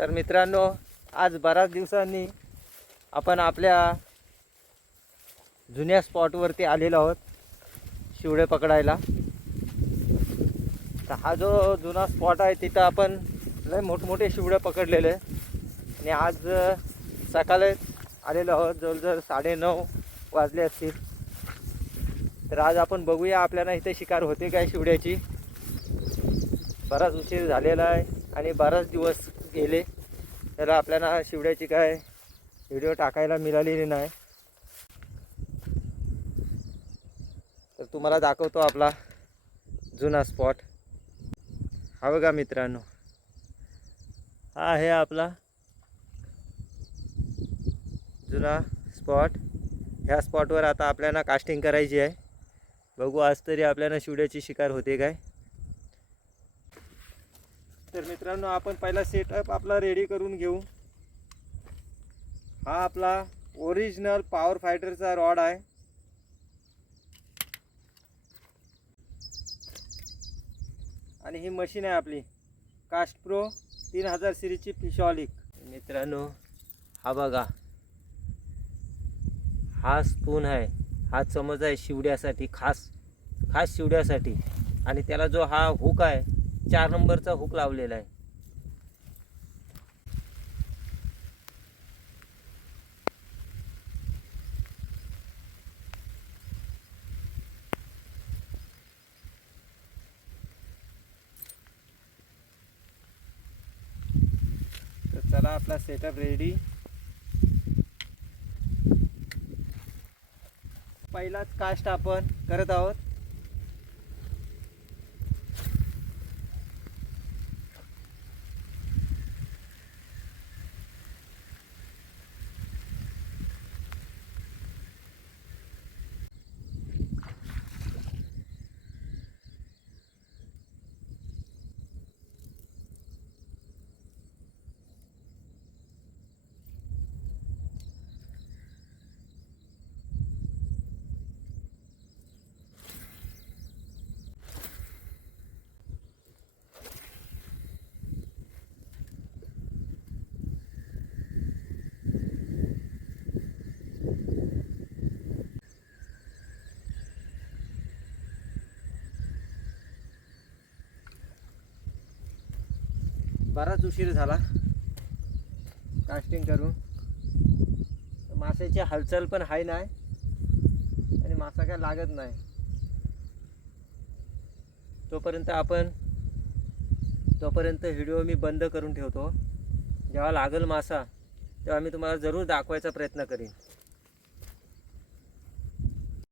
तर मित्रांनो, आज बऱ्याच दिवसांनी आपण आपल्या जुन्या स्पॉटवरती आलेलो आहोत शिवडे पकडायला. तर हा जो जुना स्पॉट आहे तिथं आपण लय मोठमोठे शिवडे पकडलेले आणि आज सकाळी आलेलो आहोत. जवळजवळ 9:30 वाजले असतील. तर आज आपण बघूया आपल्याला इथे शिकार होते काय शिवड्याची. बराच उशीर झालेला आहे आणि बराच दिवस गेले, तर आपल्याला शिवड्याची काय व्हिडिओ टाकायला मिळालेली नाही. तर तुम्हाला दाखवतो आपला जुना स्पॉट. हा बघा मित्रांनो, हा आहे आपला जुना स्पॉट. ह्या स्पॉटवर आता आपल्याला कास्टिंग करायची आहे. बघू आज तरी आपल्याला शिवड्याची शिकार होते काय. तर मित्रांनो, आपण पहिला सेटअप आपला रेडी करून घेऊ. हा आपला ओरिजिनल पॉवर फायटरचा रॉड आहे. आणि ही मशीन आहे आपली कास्टप्रो 3000 सिरीजची फिशॉलिक. मित्रांनो, हा बघा, हा स्पून आहे. हा चमच आहे शिवड्यासाठी, खास शिवड्यासाठी. आणि त्याला जो हा हुक आहे 4 नंबरचा हुक लावलेला आहे. तर चला आपला सेटअप रेडी. पहिलाच कास्ट आपण करत आहोत. बराच उशीर झाला कास्टिंग करून. माशाची हालचाल पण हाय नाही आणि मासा काय लागत नाही. तोपर्यंत व्हिडिओ मी बंद करून ठेवतो. जेव्हा लागल मासा तेव्हा मी तुम्हाला जरूर दाखवायचा प्रयत्न करीन.